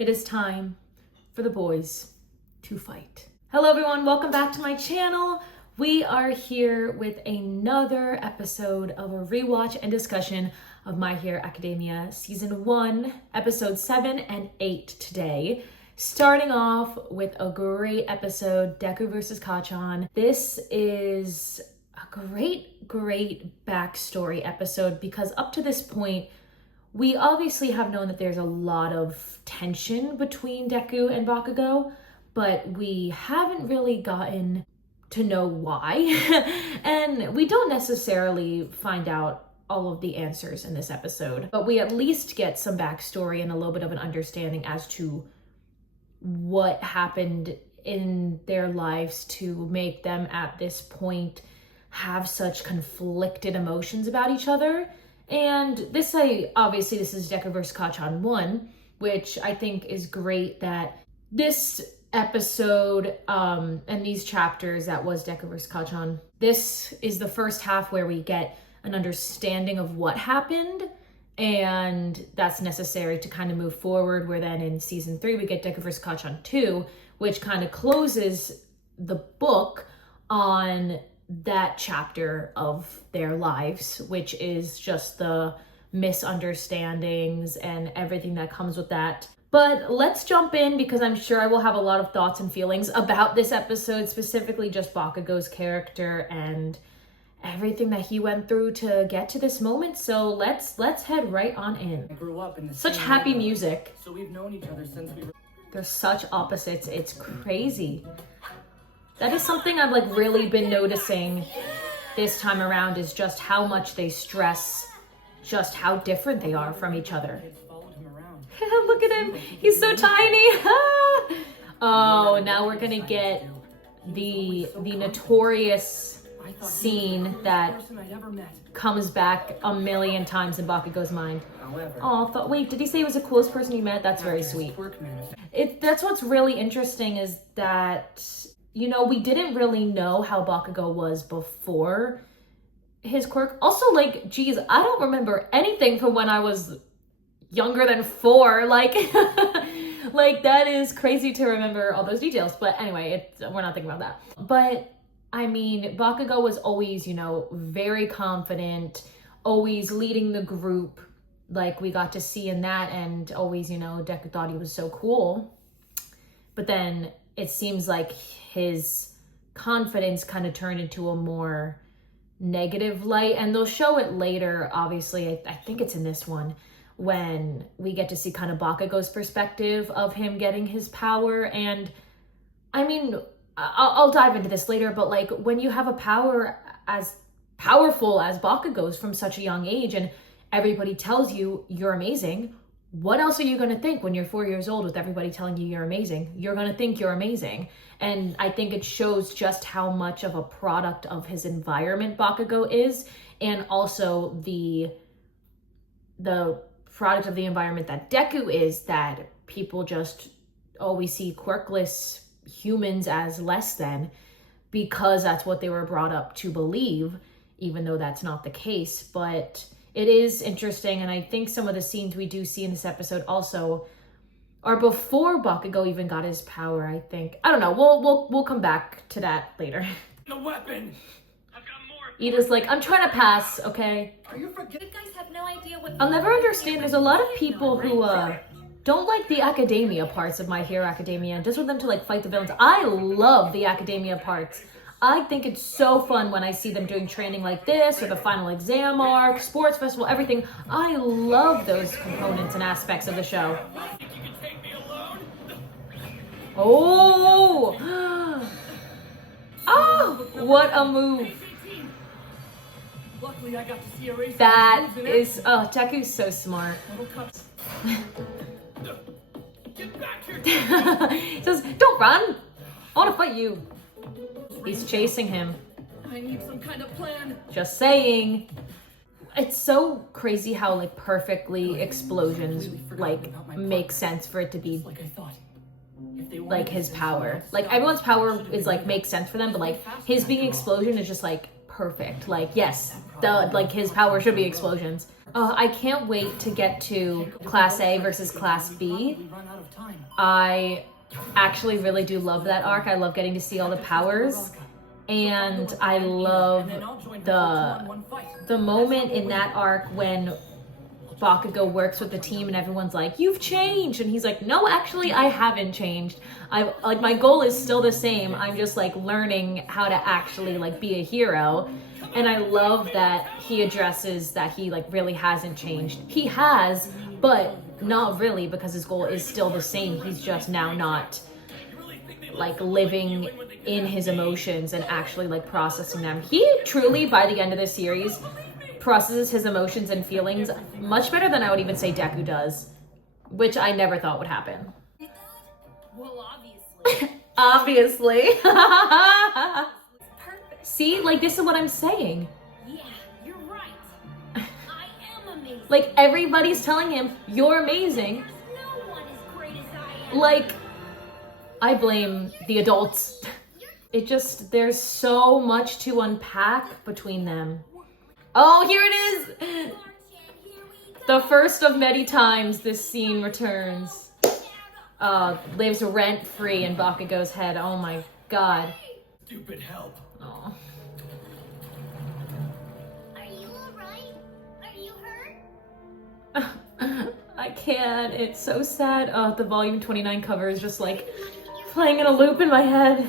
it is time for the boys to fight. Hello everyone, welcome back to my channel. We are here with another episode of a rewatch and discussion of My Hero Academia Season 1, Episode 7 and 8 today. Starting off with a great episode, Deku versus Kaccan. This is a great backstory episode because up to this point, we obviously have known that there's a lot of tension between Deku and Bakugo, but we haven't really gotten to know why. And we don't necessarily find out all of the answers in this episode, but we at least get some backstory and a little bit of an understanding as to what happened in their lives to make them at this point have such conflicted emotions about each other. And this is Deku vs. Kaccan 1, which I think is great that this episode and these chapters that was Deku vs. Kaccan, this is the first half where we get an understanding of what happened, and that's necessary to kind of move forward, where then in season 3 we get Deku vs. Kaccan 2, which kind of closes the book on that chapter of their lives, which is just the misunderstandings and everything that comes with that. But let's jump in because I'm sure I will have a lot of thoughts and feelings about this episode, specifically just Bakugo's character and everything that he went through to get to this moment. So let's head right on in. I grew up in the such same happy neighborhood, music. so we've known each other since we were. They're such opposites. It's crazy. That is something I've really been noticing this time around, is just how much they stress just how different they are from each other. Look at him. He's so tiny. Oh, now we're gonna get the notorious scene that comes back a million times in Bakugo's mind. Oh, wait, did he say he was the coolest person you met? That's very sweet. That's what's really interesting, is that, you know, we didn't really know how Bakugo was before his quirk. Also, geez, I don't remember anything from when I was younger than 4. That is crazy to remember all those details. But anyway, we're not thinking about that. But I mean, Bakugo was always, very confident, always leading the group, like we got to see in that, and always, Deku thought he was so cool. But then it seems like his confidence kind of turned into a more negative light, and they'll show it later, obviously. I think it's in this one, when we get to see kind of Bakugo's perspective of him getting his power. And I mean, I'll dive into this later, but when you have a power as powerful as Bakugo's from such a young age, and everybody tells you you're amazing, what else are you going to think when you're 4 years old with everybody telling you you're amazing? You're going to think you're amazing. And I think it shows just how much of a product of his environment Bakugo is, and also the product of the environment that Deku is, that people just always see quirkless humans as less than, because that's what they were brought up to believe, even though that's not the case. But it is interesting, and I think some of the scenes we do see in this episode also are before Bakugo even got his power, I think. I don't know, we'll come back to that later. The weapon! Ida's like, I'm trying to pass, okay? Are you forgetting? You guys have no idea what. I'll never understand, there's a lot of people who don't like the academia parts of My Hero Academia, and just want them to fight the villains. I love the academia parts. I think it's so fun when I see them doing training like this, or the final exam arc, sports festival, everything. I love those components and aspects of the show. Oh! Oh! What a move. Luckily, I got to see a race. That is, Deku's so smart. Get back here! He says, don't run! I want to fight you. He's chasing him. I need some kind of plan. Just saying. It's so crazy how perfectly explosions make sense for it to be Like I thought. his power. Everyone's power is makes sense for them, but his being explosion is just perfect. Yes, his power should be explosions. I can't wait to get to Class A versus Class B. I actually really do love that arc. I love getting to see all the powers. And I love the moment in that arc when Bakugo works with the team and everyone's like, you've changed, and he's like, no, actually I haven't changed. My goal is still the same. I'm just like learning how to actually like be a hero. And I love that he addresses that he like really hasn't changed. He has, but not really, because his goal is still the same. He's just now not like living in his emotions and actually like processing them. He truly, by the end of this series, processes his emotions and feelings much better than I would even say Deku does, which I never thought would happen. Well, obviously. Obviously. See, like, this is what I'm saying. Yeah, you're right. I am amazing. Like, everybody's telling him, you're amazing. No one as great as I am. Like, I blame the adults. It just, there's so much to unpack between them. Oh, here it is! The first of many times this scene returns. Lives rent-free in Bakugo's head. Oh my god. Stupid help. Oh. Are you alright? Are you hurt? I can't. It's so sad. Oh, the volume 29 cover is just like playing in a loop in my head.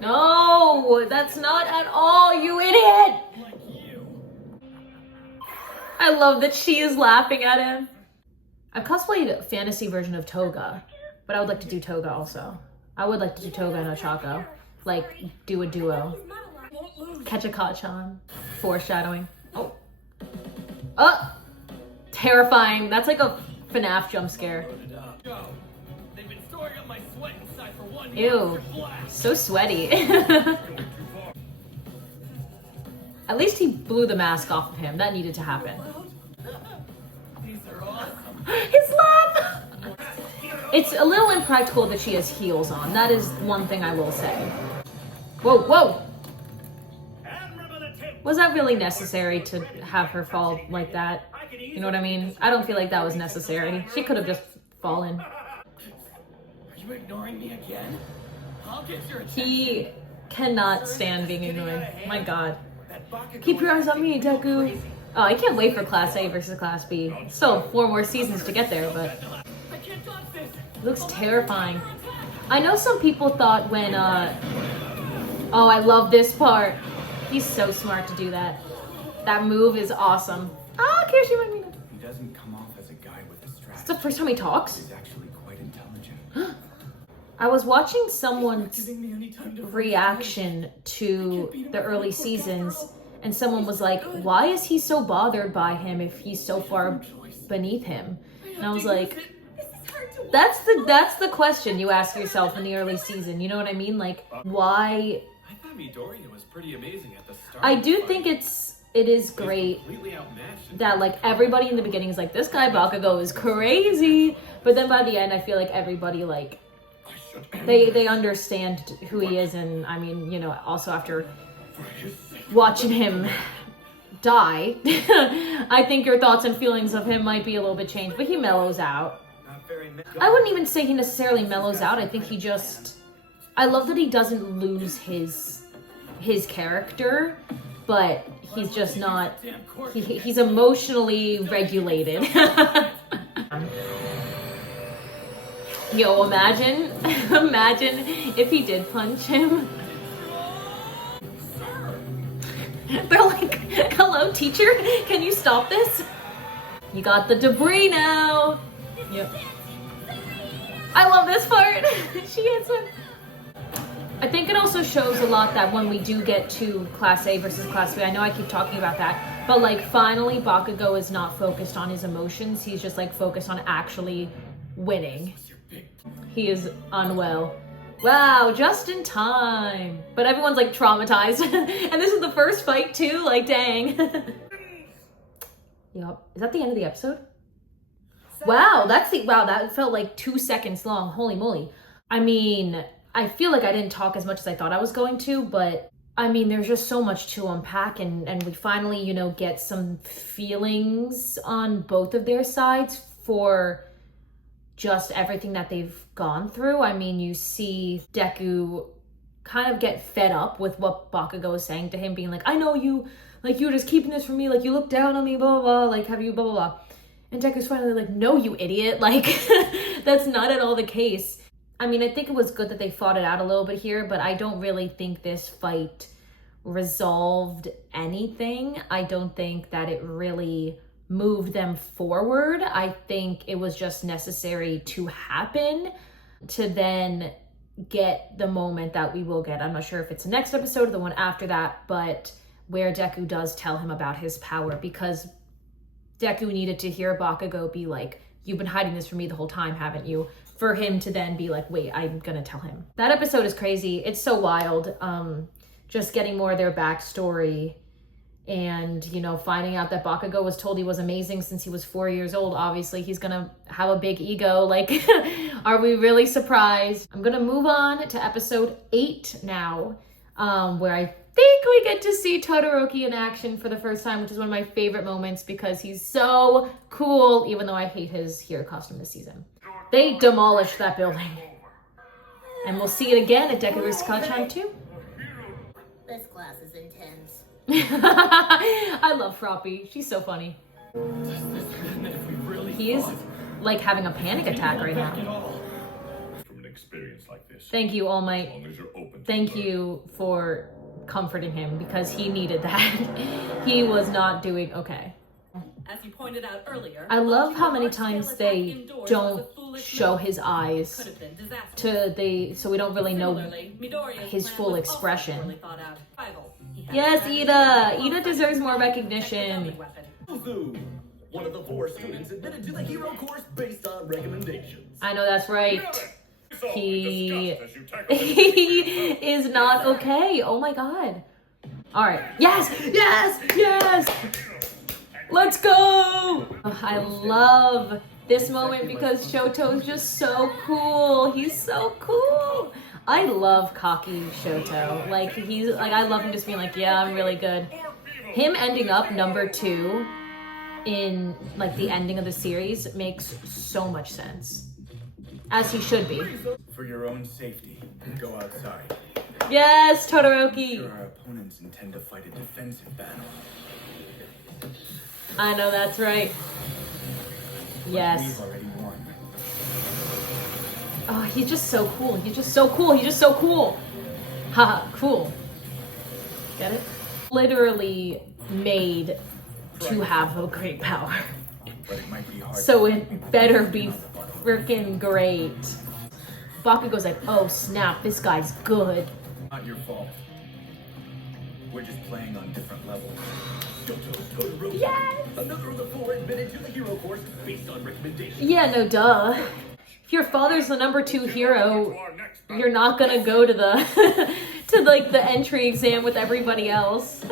No, that's not at all, you idiot! I love that she is laughing at him. I've cosplayed a fantasy version of Toga, but I would like to do Toga also. I would like to do Toga and Ochako. Like, do a duo. Catch a Kaccan. Foreshadowing. Oh. Oh! Terrifying. That's like a FNAF jump scare. They've been storing up my sweat inside for 1 Ew. So sweaty. At least he blew the mask off of him. That needed to happen. These are awesome. His laugh! It's a little impractical that she has heels on. That is one thing I will say. Whoa, whoa! Was that really necessary to have her fall like that? You know what I mean? I don't feel like that was necessary. She could have just fallen. Are you ignoring me again? I'll get your attention. He cannot stand being ignored. My god. Keep your eyes on me, Deku. Oh, I can't wait for Class A versus Class B. Still 4 more seasons to get there, but I can't dodge this. it looks terrifying. I know some people thought when, oh, I love this part. He's so smart to do that. That move is awesome. Ah, Kirishima Mina. He doesn't come off as a guy with a strategy. It's the first time he talks. He's actually quite intelligent. I was watching someone's Giving me any time to reaction to the early seasons, and someone was like, why is he so bothered by him if he's so far beneath him? And I was like, that's the question you ask yourself in the early season. You know what I mean? Like, why? I thought Midoriya was pretty amazing at the start. I do think it is great Completely outmatched. that like everybody in the beginning is like, this guy Bakugo is crazy, but then by the end I feel like everybody like they understand who he is. And I mean, you know, also after watching him die, I think your thoughts and feelings of him might be a little bit changed, but he mellows out. I wouldn't even say he necessarily mellows out. I think he just, I love that he doesn't lose his character, but he's just not, he's emotionally regulated. Yo, imagine if he did punch him. They're like, hello, teacher, can you stop this? You got the debris now. Yep. I love this part. She hits him. I think it also shows a lot that when we do get to Class A versus Class B, I know I keep talking about that, but like finally Bakugo is not focused on his emotions. He's just like focused on actually winning. He is unwell. Wow, just in time. But everyone's like traumatized. And this is the first fight too, like dang. Yup. Is that the end of the episode? Wow, that felt like 2 seconds long. Holy moly. I mean, I feel like I didn't talk as much as I thought I was going to, but I mean, there's just so much to unpack, and we finally, you know, get some feelings on both of their sides for just everything that they've gone through. I mean, you see Deku kind of get fed up with what Bakugo is saying to him, being like, I know you, like, you're just keeping this from me, like, you look down on me, blah, blah, blah, like, have you, blah, blah, blah. And Deku's finally like, no, you idiot, like, that's not at all the case. I mean, I think it was good that they fought it out a little bit here, but I don't really think this fight resolved anything. I don't think that it really moved them forward. I think it was just necessary to happen to then get the moment that we will get. I'm not sure if it's the next episode or the one after that, but where Deku does tell him about his power, because Deku needed to hear Bakugo be like, you've been hiding this from me the whole time, haven't you? For him to then be like, wait, I'm gonna tell him. That episode is crazy. It's so wild. Just getting more of their backstory and, you know, finding out that Bakugo was told he was amazing since he was 4 years old. Obviously, he's gonna have a big ego. Like, are we really surprised? I'm gonna move on to episode 8 now, where I think we get to see Todoroki in action for the first time, which is one of my favorite moments because he's so cool, even though I hate his hero costume this season. They demolished that building. And we'll see it again at Deku vs. Kaccan 2. This class is intense. I love Froppy. She's so funny. He's like having a panic attack right now. From an experience like this. Thank you, All Might. As long as you're open to Thank learn. you for comforting him because he needed that. He was not doing okay. As you pointed out earlier, I love how many large-scale times attack they indoors don't was a foolish show move. his eyes Could have been disastrous. so we don't really know. Similarly, Midoriya's his plan full was also expression. poorly thought out. Rival. He had Yes, a Ida. strategy. Ida deserves more recognition. Suzu, one of the 4 students admitted to the hero course based on recommendations. I know that's right. It's all He discussed as you tackle the he is not okay. Oh my god. All right. Yes. Yes. Yes. Let's go! I love this moment because Shoto's just so cool. He's so cool. I love cocky Shoto. Like, he's like, I love him just being like, yeah, I'm really good. Him ending up number 2 in like the ending of the series makes so much sense. As he should be. For your own safety, go outside. Yes, Todoroki. Sure, our opponents intend to fight a defensive battle. I know that's right. Yes. We've already won. Oh, he's just so cool. He's just so cool. He's just so cool. Haha, cool. Get it? Literally made to have a great power. But it might be hard. So it better be freaking great. Bakugo's like, oh snap, this guy's good. Not your fault. We're just playing on different levels. Todoroki, Yes! another of the 4 admitted to the hero course based on recommendations. Yeah, no duh. If your father's the number 2 hero, you're not gonna go to the to like the entry exam with everybody else.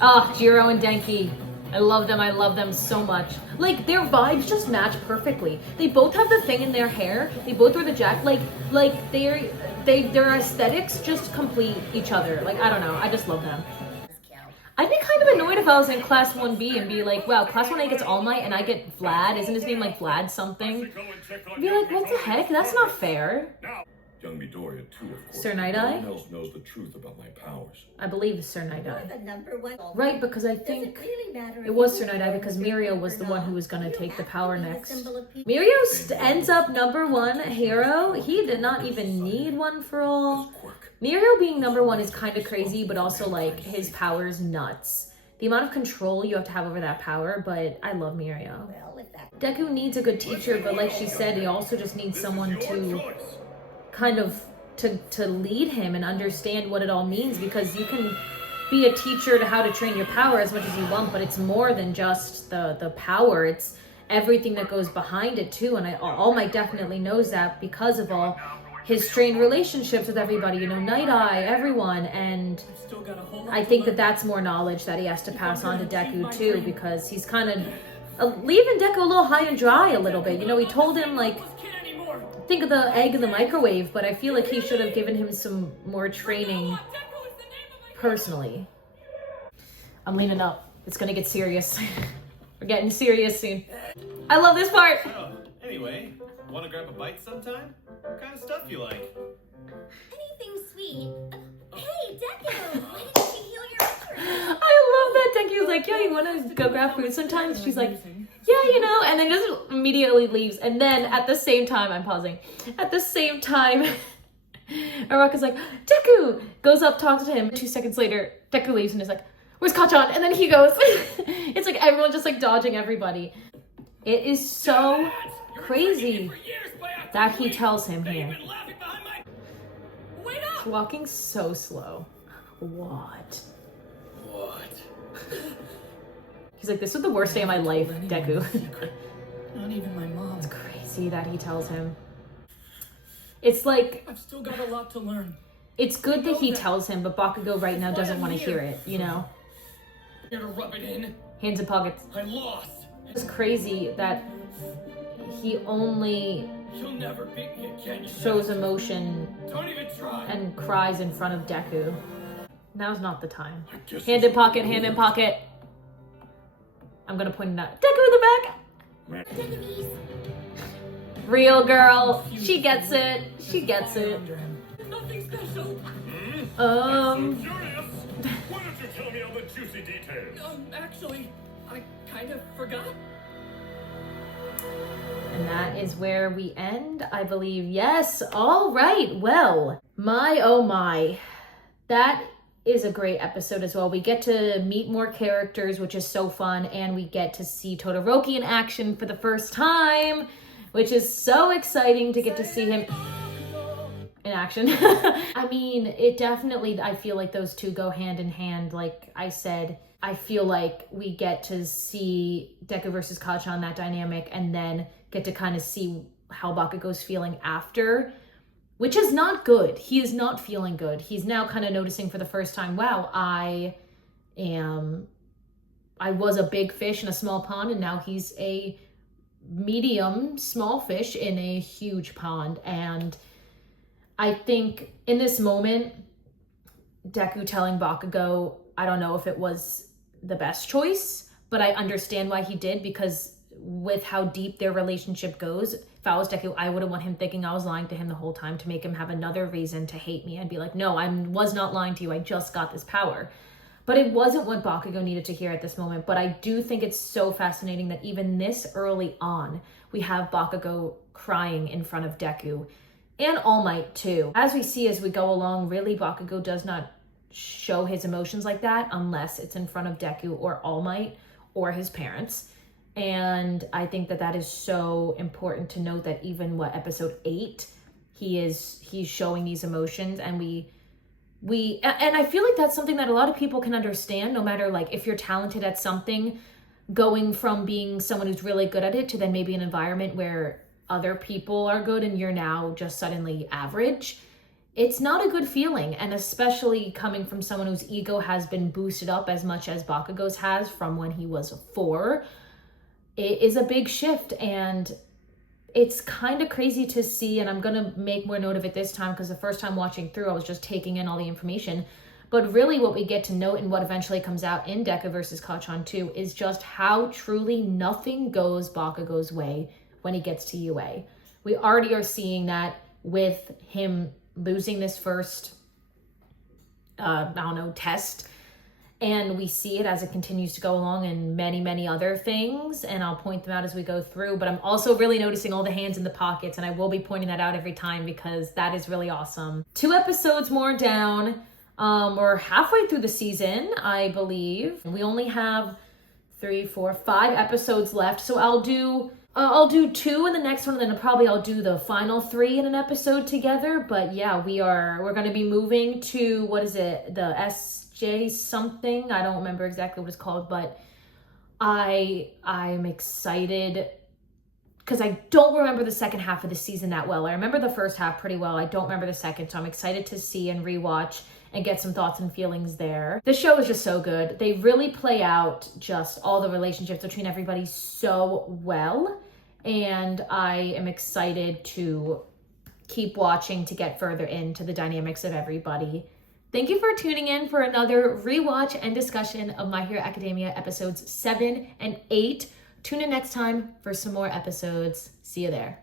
Ah, Jiro and Denki. I love them so much. Like, their vibes just match perfectly. They both have the thing in their hair. They both wear the jacket. Like their aesthetics just complete each other. Like, I don't know. I just love them. I'd be kind of annoyed if I was in Class 1B and be like, wow, Class 1A gets All Might and I get Vlad. Isn't his name like Vlad something? I'd be like, what the heck? That's not fair. Young Midoriya too, of course. Sir Night No Eye? one else knows the truth about my powers. I believe it's Sir Night Eye. The number 1. Right, because I think it was Sir Night Eye because Mirio was the one who was going to take the power next. Mirio ends up number 1 hero. He did not even need one for all. Mirio being number 1 is kind of crazy, but also like his power's nuts. The amount of control you have to have over that power, but I love Mirio. Deku needs a good teacher, but like she said, he also just needs someone to kind of to lead him and understand what it all means, because you can be a teacher to how to train your power as much as you want, but it's more than just the power. It's everything that goes behind it too, and All Might definitely knows that because of all his strained relationships with everybody, you know, Night Eye, everyone, and I think that that's more knowledge that he has to pass on to Deku too, because he's kind of leaving Deku a little high and dry a little bit. You know, he told him like, think of the egg in the microwave, but I feel like he should have given him some more training personally, I'm leaning up. It's gonna get serious. We're getting serious soon. I love this part. Oh, anyway, want to grab a bite sometime? What kind of stuff you like? Anything sweet. Hey, Deku! Why didn't she heal your injury? I love that Deku's like, yeah, you want to go grab food sometimes? She's like, yeah, you know, and then just immediately leaves. And then at the same time, I'm pausing. At the same time, Araka's like, Deku! Goes up, talks to him. 2 seconds later, Deku leaves and is like, where's Kaccan? And then he goes. It's like everyone just like dodging everybody. It is so crazy that he tells him here. Wait up! He's walking so slow. What? He's like, this was the worst day of my life, Deku. Not even my mom. It's crazy that he tells him. It's like, I've still got a lot to learn. it's good that he tells him, but Bakugo right now doesn't want to hear it, you know? Here to rub it in. Hands in pockets. I lost. It's crazy that he only You'll never beat me again. shows emotion Don't even try. and cries in front of Deku. Now's not the time. I guess Hand in pocket, hand in pocket. I'm gonna point it out. Deku in the back! Enemies. Real girl. She gets it. She gets it. Nothing special. I'm so curious. Why don't you tell me all the juicy details? Actually, I kind of forgot. And that is where we end, I believe. Yes. All right. Well, my oh my. That is a great episode as well. We get to meet more characters, which is so fun, and we get to see Todoroki in action for the first time, which is so exciting to get to see him in action. I mean, it definitely, I feel like those two go hand in hand. Like I said, I feel like we get to see Deku versus Kaccan, that dynamic, and then get to kind of see how Bakugo's feeling after, which is not good. He is not feeling good. He's now kind of noticing for the first time, wow, I was a big fish in a small pond, and now he's a medium small fish in a huge pond. And I think in this moment, Deku telling Bakugo, I don't know if it was the best choice, but I understand why he did, because with how deep their relationship goes, if I was Deku, I wouldn't want him thinking I was lying to him the whole time to make him have another reason to hate me and be like, no, I was not lying to you. I just got this power. But it wasn't what Bakugo needed to hear at this moment. But I do think it's so fascinating that even this early on, we have Bakugo crying in front of Deku, and All Might too. As we see as we go along, really Bakugo does not show his emotions like that unless it's in front of Deku or All Might or his parents. And I think that that is so important to note, that even episode 8, he's showing these emotions, and and I feel like that's something that a lot of people can understand, no matter like if you're talented at something, going from being someone who's really good at it to then maybe an environment where other people are good and you're now just suddenly average. It's not a good feeling, and especially coming from someone whose ego has been boosted up as much as Bakugo's has from when he was 4. It is a big shift, and it's kind of crazy to see, and I'm going to make more note of it this time because the first time watching through, I was just taking in all the information. But really what we get to note and what eventually comes out in Deku versus Kaccan 2 is just how truly nothing goes Bakugo's way when he gets to UA. We already are seeing that with him losing this first, test. And we see it as it continues to go along in many, many other things. And I'll point them out as we go through. But I'm also really noticing all the hands in the pockets. And I will be pointing that out every time because that is really awesome. 2 episodes more down. We're halfway through the season, I believe. We only have 3, 4, 5 episodes left. So I'll do 2 in the next one. And then I'll do the final 3 in an episode together. But yeah, we're going to be moving to, what is it? The SJ something. I don't remember exactly what it's called, but I'm excited because I don't remember the second half of the season that well. I remember the first half pretty well. I don't remember the second, so I'm excited to see and rewatch and get some thoughts and feelings there. The show is just so good. They really play out just all the relationships between everybody so well, and I am excited to keep watching to get further into the dynamics of everybody. Thank you for tuning in for another rewatch and discussion of My Hero Academia episodes 7 and 8. Tune in next time for some more episodes. See you there.